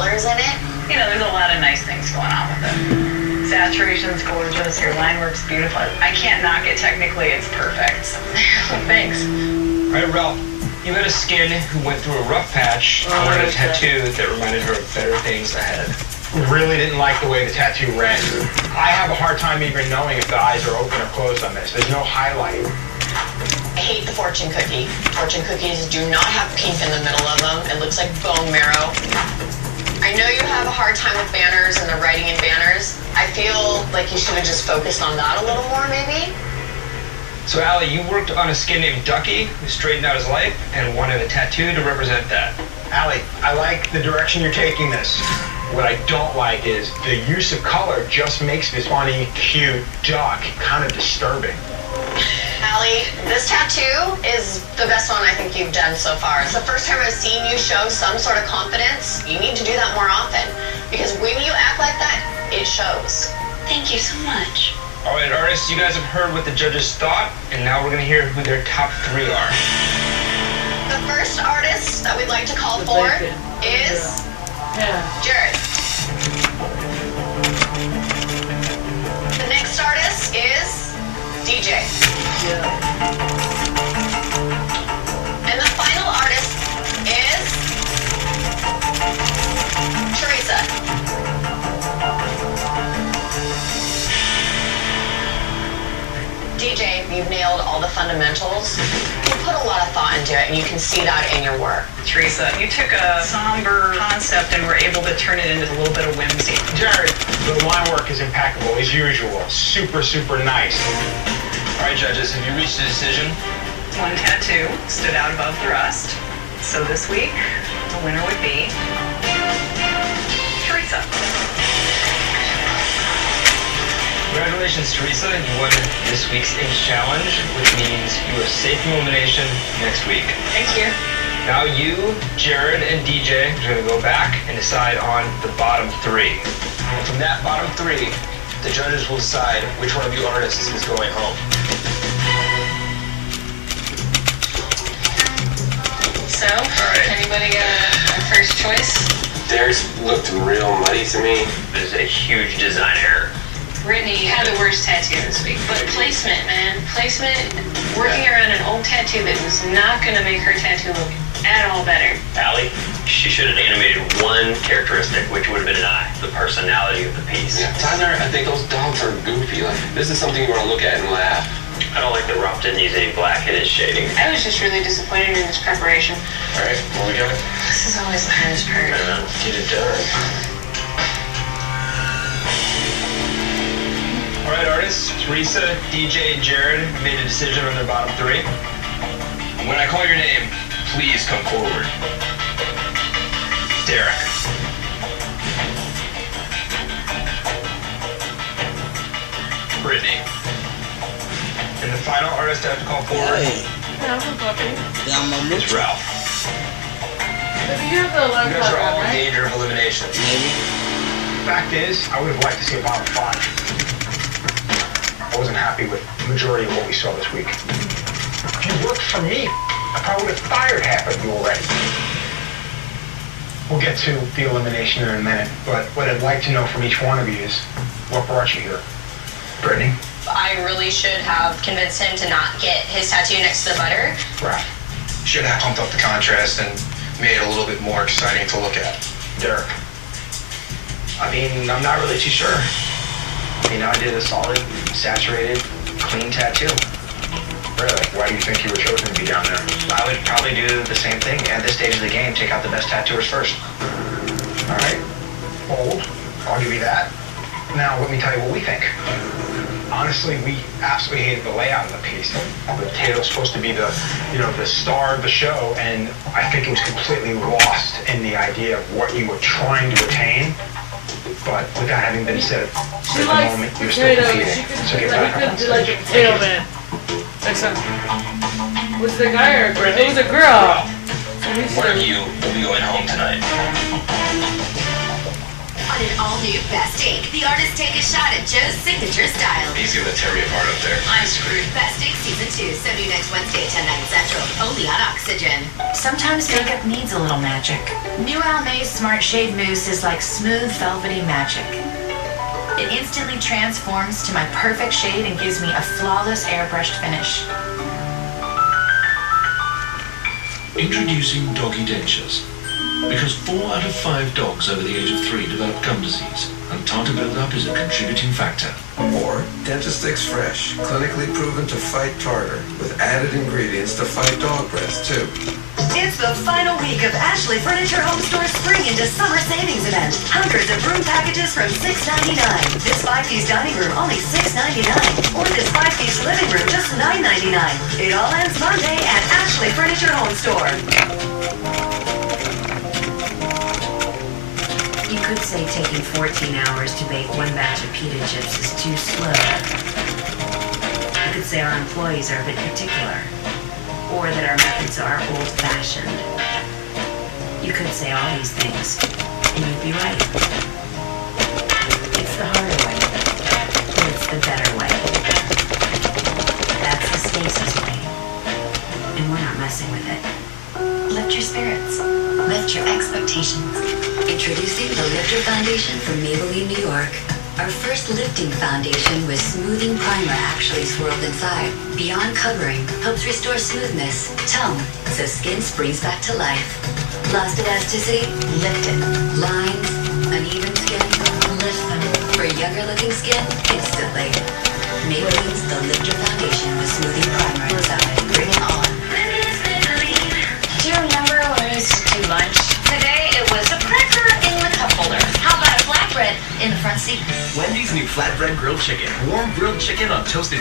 colors in it. You know, there's a lot of nice things going on with it. Saturation's gorgeous, your line work's beautiful. I can't knock it technically, it's perfect. Thanks. All right, Ralph, you had a skin who went through a rough patch and wanted a tattoo that reminded her of better things ahead. Really didn't like the way the tattoo read. I have a hard time even knowing if the eyes are open or closed on this. There's no highlight. I hate the fortune cookie. Fortune cookies do not have pink in the middle of them. It looks like bone marrow. I know you have a hard time with banners and the writing in banners. I feel like you should have just focused on that a little more, maybe. So, Allie, you worked on a skin named Ducky who straightened out his life and wanted a tattoo to represent that. Allie, I like the direction you're taking this. What I don't like is the use of color just makes this funny, cute duck kind of disturbing. Allie, this tattoo is the best one I think you've done so far. It's the first time I've seen you show some sort of confidence. You need to do that more often, because when you act like that, it shows. Thank you so much. All right, artists, you guys have heard what the judges thought, and now we're going to hear who their top 3 are. The first artist that we'd like to call forward is Jared. The next artist is DJ. And the final artist is Teresa. DJ, you've nailed all the fundamentals. You put a lot of thought into it, and you can see that in your work. Teresa, you took a somber concept and were able to turn it into a little bit of whimsy. Jared, the line work is impeccable as usual. Super, super nice. All right, judges, have you reached a decision? One tattoo stood out above the rest. So this week, the winner would be Teresa. Congratulations, Teresa. You won this week's Ink Challenge, which means you are safe from elimination next week. Thank you. Now you, Jared, and DJ are going to go back and decide on the bottom 3. And from that bottom 3, the judges will decide which one of you artists is going home. So, anybody got a first choice? Theirs looked real muddy to me. There's a huge design error. Brittany had the worst tattoo this week. But placement, man. Placement, working around an old tattoo that was not going to make her tattoo look at all better. Allie, she should have animated one characteristic, which would have been an eye, the personality of the piece. Yeah, Tyler, I think those dogs are goofy. Like, this is something you want to look at and laugh. I don't like that Ralph didn't use any black in his shading. I was just really disappointed in this preparation. All right, what we got? This is always the hardest part. Get it done. All right, artists, Teresa, DJ, and Jared have made a decision on their bottom 3. When I call your name, please come forward. Derek. Brittany. And the final artist I have to call forward is Ralph. You guys are all in danger of elimination. Fact is, I would have liked to see a bottom 5. I wasn't happy with the majority of what we saw this week. If you worked for me, I probably would have fired half of you already. We'll get to the elimination in a minute, but what I'd like to know from each one of you is what brought you here. Brittany? I really should have convinced him to not get his tattoo next to the butter. Ralph? Should have pumped up the contrast and made it a little bit more exciting to look at. Derek? I mean, I'm not really too sure. You know, I did a solid, saturated, clean tattoo. Really? Why do you think you were chosen to be down there? I would probably do the same thing. At this stage of the game, take out the best tattooers first. All right. Bold. I'll give you that. Now, let me tell you what we think. Honestly, we absolutely hated the layout of the piece. The potato was supposed to be the star of the show, and I think it was completely lost in the idea of what you were trying to attain. But with that having been said, at the moment, you're still competing. So get back on do like a potato man. Next time. Was the guy or a girl? It was a girl. One of you will be going home tonight. I did all new Best Ink. The artists take a shot at Joe's signature style. He's gonna tear me apart up there. I'm screwed. Best Ink Season 2, so new next Wednesday at 10, 9 Central, only on Oxygen. Sometimes makeup needs a little magic. New Almay's Smart Shade Mousse is like smooth, velvety magic. It instantly transforms to my perfect shade and gives me a flawless airbrushed finish. Introducing doggy dentures. Because 4 out of 5 dogs over the age of 3 develop gum disease, and tartar buildup is a contributing factor. Or Dentistix Fresh, clinically proven to fight tartar, with added ingredients to fight dog breath, too. It's the final week of Ashley Furniture Home Store Spring into Summer Savings Event. Hundreds of room packages from $6.99. This 5-piece dining room only $6.99. Or this 5-piece living room just $9.99. It all ends Monday at Ashley Furniture Home Store. You could say taking 14 hours to bake one batch of pita chips is too slow. You could say our employees are a bit particular. Or that our methods are old-fashioned. You could say all these things, and you'd be right. It's the harder way, but it's the better way. That's the Stacy's way, and we're not messing with it. Lift your spirits. Lift your expectations. Introducing the Lifter Foundation from Maybelline, New York. Our first lifting foundation with smoothing primer actually swirled inside. Beyond covering, helps restore smoothness, tone, so skin springs back to life. Lost elasticity? Lift it. Lines, uneven skin? Lift them. For younger looking skin? Instantly. Maybelline's The Lifter Foundation with smoothing primer inside. Bring it on. Do you remember when we used to do lunch? Today it was a cracker in the cup holder. How about a flatbread in the front seat? Wendy's new flatbread grilled chicken. Warm grilled chicken on toasted